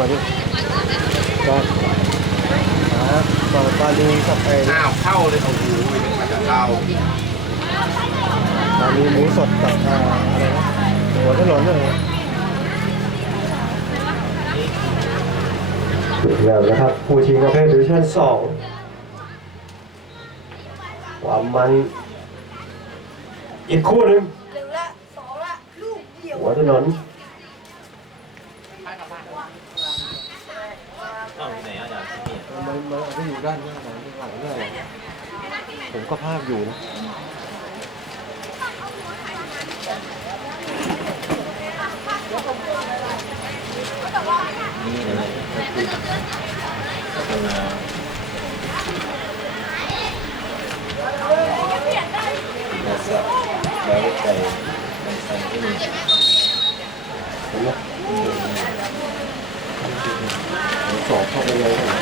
าแล้วชื่อหน่วยดิก็หาปลาปลาลีกับไอ้อ้าวเข้าเลยโอ้โหมันจะเข้าปลาลีหมูสดกับอ่าอะไรนะหัวถนนเลยแล้วนะครับผู้ชิงประเภทดิวิชั่นสองความมัน อีกคู่หนึ่งหนึ่งละสองละลูกเดียวหัวถนน เอาไหนอาจารย์ที่นี่ มันมันอาจจะอยู่ ด้านหน้าหลังหลังหน้าหลังผมก็ภาพอยู่นะนี่เลยเป็นนาสับแล้วใจมันใส่ที่นี่เห็นไหมผมสอบเข้าไปเลยนะ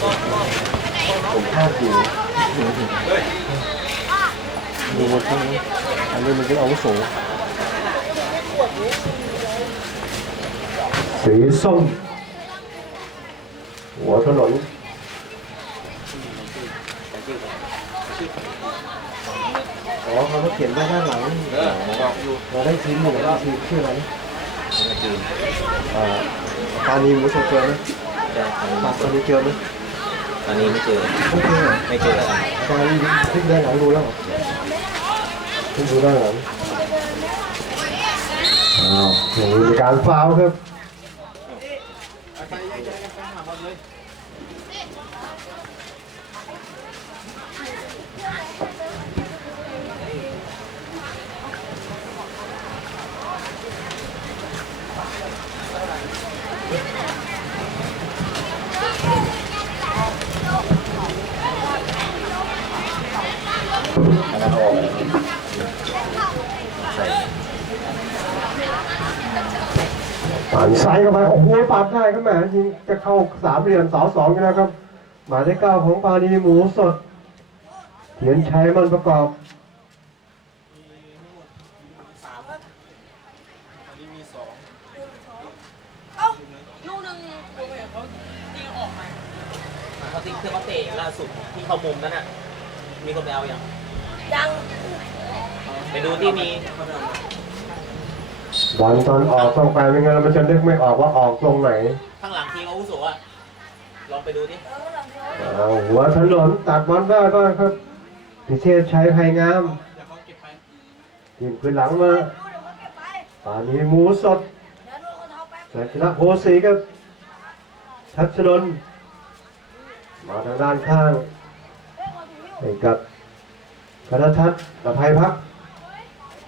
ผมภาพอยู่ดูมันทั้งอันนี้มันเป็นอาวุโสสีส้มหัวถนนอ๋อเขาเขียนไว้ด้านหลังเออผมบอกอยู่เราได้ทีมหนึ่งได้ทีมชื่ออะไรนะมันจืดอ่าปานีหมูสดเจอไหมใช่ตอนปานี้ปานีเจอไหม ตอนนี้ไม่เจอไม่เจอเหรอไม่เจอแล้วกันปานีพลิกด้านหลังดูแล้วเหรอพลิกดูด้านหลังอ้าวอย่างนี้มีการฟาวล์ครับ อันออกแล้วใส่ปั่นซ้ายเข้าไปโอ้โหปัดได้ครับแหมยิงจะเข้าสามเหลี่ยมเสาสองอยู่แล้วครับ หมายเลขเก้าของปานีหมูสดเขียนชัยมันประกอบเอาลูกหนึ่งเขาทิ้งเครื่องเขาเตะล่าสุดที่เข้ามุมนั้นน่ะ มีคนไปเอาอย่าง ยังไปดูที่มีบอลตอนออกต้องไปไม่งั้นมันจะนึกไม่ออกว่าออกตรงไหนข้างหลังทีมอาวุโสอะลองไปดูดิเออหลังเขาเอาหัวถนนตัดบอลได้บ้างครับพิเชษชัยไพงามทีมพื้นหลังมาดูเดี๋ยวเขาเก็บไปป่านนี้หมูสดเดี๋ยวดูเขาเท้าแป๊บแสนชนะโพสีครับชัชนนท์มาทางด้านข้างเฮ้ยมาถึงนิ้วให้กับ ธนทัศน์อภัยพัก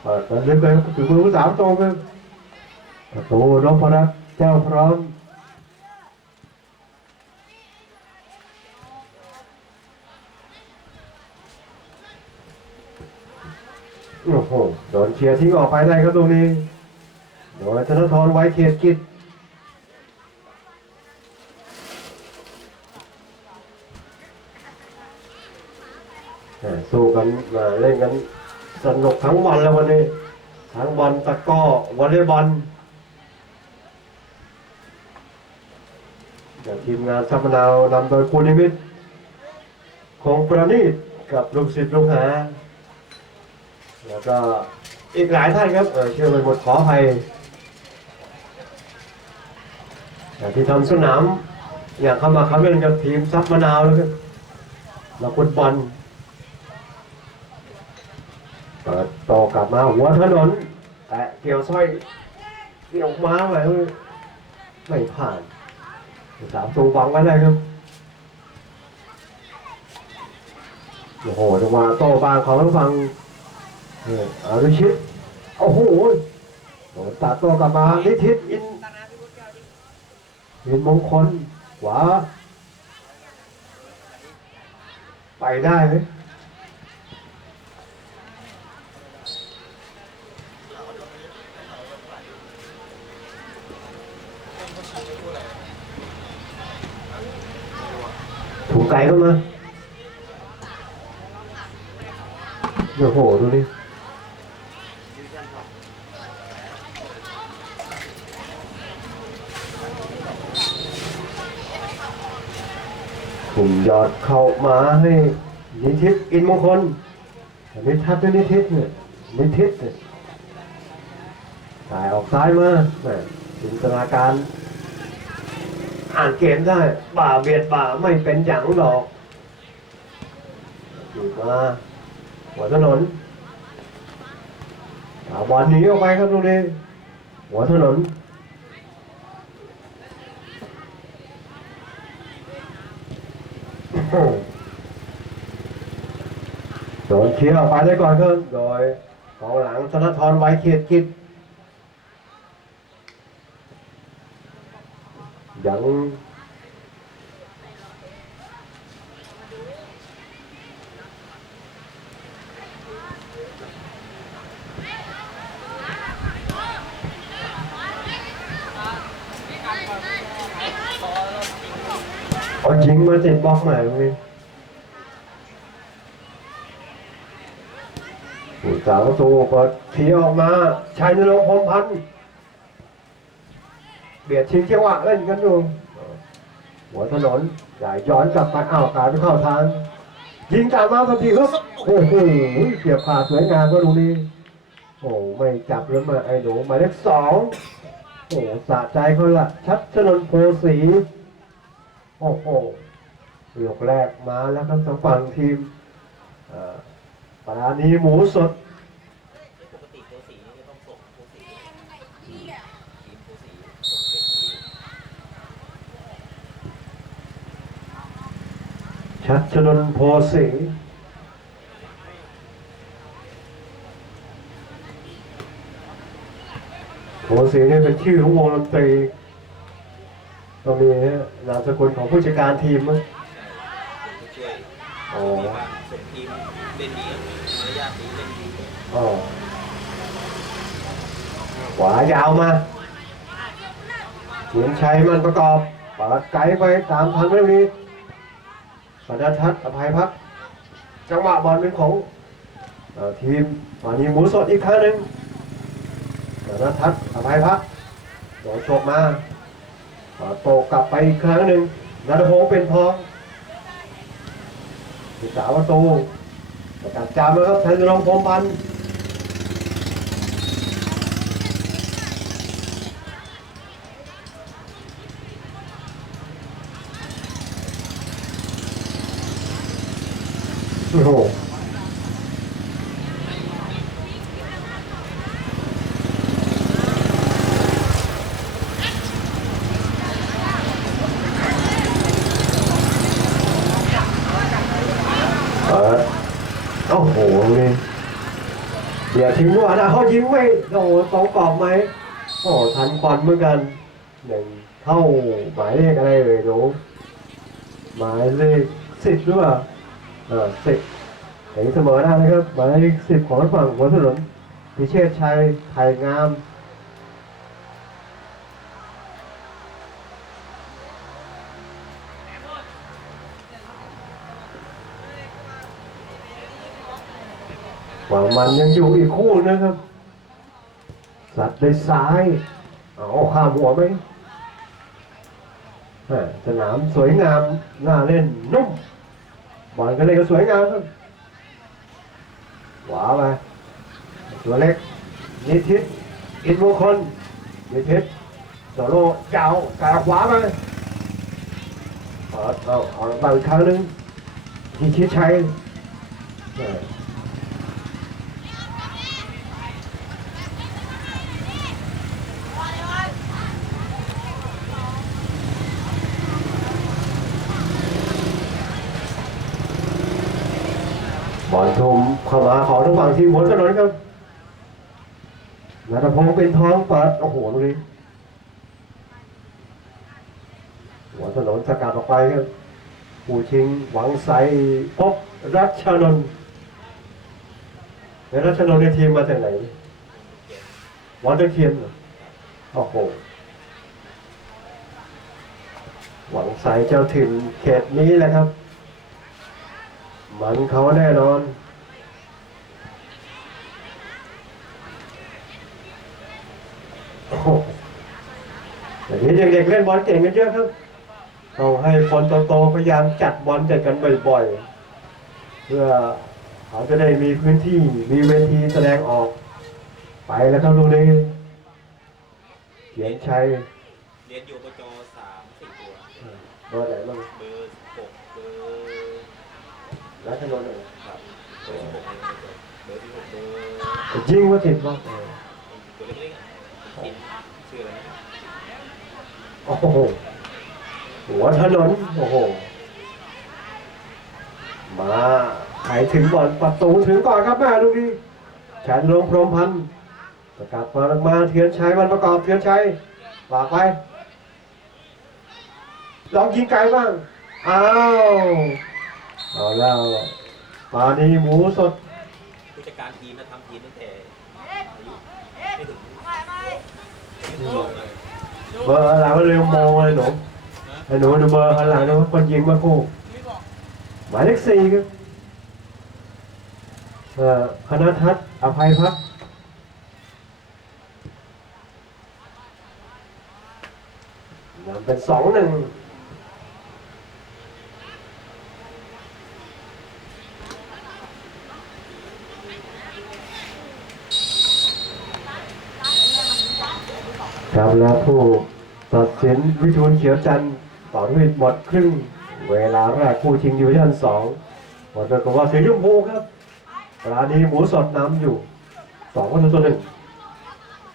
เปิดมาลึกเลยถึงมือสามตรงครับประตูนพรัตน์เจ้าพร้อมโอ้โหโดนเชียร์ทิ้งออกไปได้ครับตรงนี้ โดยธนทรไว้เขียดกิจ สู้กันมาเล่นกันสนุกทั้งวันแล้ววันนี้ ทั้งบอลตะก้อวอลเลย์บอลจากทีมงานสัมมนาวนำโดยคุณนิมิตรคงประณีตกับลูกศิษย์ลูกหา แล้วก็อีกหลายท่านครับเออเชื่อไปหมดขออภัยแต่ที่ทำสนาม อย่ากเข้ามาเขาเล่นกับทีมซับมะนาวแล้วครับแล้วคุณบอล เปิดต่อกลับมาหัวถนนแต่เกี่ยวสร้อยเกี่ยวม้าไปเฮ้ไม่ผ่านสามตัวบังไว้ได้ครับโอ้โหจังหวะโต้บางของทางฝั่งอออาริชิตโอ้โหโดนตัดตัวกลับมานิทิศอินอินมงคลขวาไปได้ไหม เข้ามา โอ้โห ดูนี่ผมยอดเข้ามาให้นิทิศอินมงคลนิทัศน์นิทิศเนี่ยนิทิศเนี่ยสายออกซ้ายมาแหมจินตนาการ อ่านเกมได้ บ่าเบียดบ่าไม่เป็นอย่างหรอกอยู่มาหัวถนนอาบอลหนีออกไปครับตรงนี้หัวถนนโดนเคลียร์ออกไปได้ก่อนครับโดยของหลังธนทรไวเขียดกิจ ยังเอายิงมาติดบล็อกใหม่ตรงนี้ผู้สาวประตูก็เทีออกมาชัยนรงพรมพันธ์ เบียดชิงจังหวะเล่นกันอยู่หัวถนนใหญ่ย้อนกลับไปอ้าวกลายไปเข้าทางยิงตามมาทันทีครับโอ้โหเกี่ยวขาสวยงามก็ตรงนี้โอ้ไม่จับแล้วมาไอ้หนูหมายเลขสองโอ้สะใจเขาละชัดชนนโพสีโอ้โหยกแรกมาแล้วครับทางฝั่งทีมปลานีหมูสด ปกติตัวสีนี่จะต้องส่งตัวสีทีมตัวสีส่งเด็กทีม ชัดชนนโพสีโพสีนี่เป็นชื่อของวงดนตรีก็มีนามสกุลของผู้จัดการทีมมั้งช่วยอ๋อมีบ้างส่งทีมเล่นดีมารยาทดีเล่นดีอ๋อขวายาวมาเขียนชัยมันประกอบเปิดไกลไปตามทันเรื่องนี้ สัญญาชัดอภัยพักจังหวะบอลเป็นของอทีมมานีหมูสดอีกครั้งหนึ่งสัญญาชัดอภัยพักโดนชกมาโตกลับไปอีกครั้งหนึ่งนัทพงศ์เป็นทองผู้สาวประตูประกาศจามแล้วครับแทนรงพรมพันธ์ โอ้โหเปิดโอ้โห นี่อย่าทิ้งว่านะเขายิงไม่โอ้โหสองกรอบไหมโอ้ทันควันเหมือนกันหนึ่งเท่าหมายเลขอะไรเลยหนูหมายเลขสิบหรือเปล่าเออสิบเห็นเสมอได้นะครับหมายเลขสิบของฝั่งหัวถนนพิเชษชัยไทยงาม วังมันยังอยู่อีกคู่นะครับ สัตว์ด้วยซ้าย เอาข้ามหัวไหมสนามสวยงาม น่าเล่นนุ่มบอลก็เล่นก็สวยงามครับขวาไปตัวเล็กนิทิศอินโมงคลนิทิศโซโล่เจ้ากาขวาไปเปิดเอาเอาไปอีกครั้งหนึ่งพิชิตชัยเออบบอลทุ่ มเข้ามาของทางฝั่งทีมหัวถนนครับนัทพงศ์เป็นท้องปิดโอ้โหตรงนี้หัวถนนสกัดออกไปครับผู้ชิงหวังใสพบรัชนนท์ในรัชนนท์ในทีมมาจากไหนวันตะเคียนโอ้โหหวังใสเจ้าถิ่นเขตนี้แหละครับ มันเขาแน่นอนโอ้โหแต่นี้ เด็กๆเล่นบอลเก่งกันเยอะครับต้องให้คนโตๆพยายามจัดบอลจัดกันบ่อยๆ เพื่อเขาจะได้มีพื้นที่มีเวทีแสดงออก ไปแล้วครับลูกนี้เขียนชัยเรียนอยู่ปจสามสี่ตัวเบอร์ไหนบ้างเบอร์หกเบอร์รัชนนท์เหรอครับเบอร์สิบหกเบอร์สิบหกเบอร์ยิงว่าติดบ้าง ตัวเล็กๆอะกินชื่ออะไรนะ โอ้โหหัวถนนโอ้โห มาใครถึงบอลประตูถึงก่อนครับแม่ลูกนี้ฉันลงพรหมพันธ์ประกาศมามาเทียนชัยมันประกอบเทียนชัยฝากไปลองยิงไกลบ้างอ้าวเอาแล้วปานีหมูสดผู้จัดการทีมนะทำทีมตั้งแต่อายุไม่ถึงไม่ไม่ไม่ถึงสอง เบอร์หลังเร็วมองเลยหนูไอ้หนูดูเบอร์อะไรหลังนะคนยิงมาคู่หมายเลขสี่ครับเอ่อคณทัศน์อภัยพักนำเป็นสองหนึ่ง แล้วผู้ตัดสินวิทูลเขียวจันทร์ต่อด้วยหมดครึ่ง เวลาแรกคู่ชิงดิวิชั่นสองหมดไปกับว่าสีชมพูครับปราณีหมูสดน้ำอยู่สองคนต่อหนึ่ง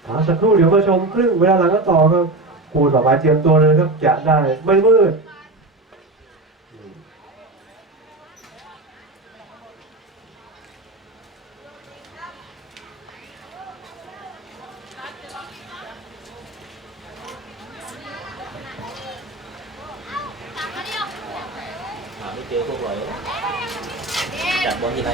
ถามสักครู่เดี๋ยวมาชมครึ่งเวลาหลังก็ต่อครับคู่ต่อไปเตรียมตัวเลยครับจะได้ไม่มืด หาไม่เจอพวกเราจัดบอลทีไร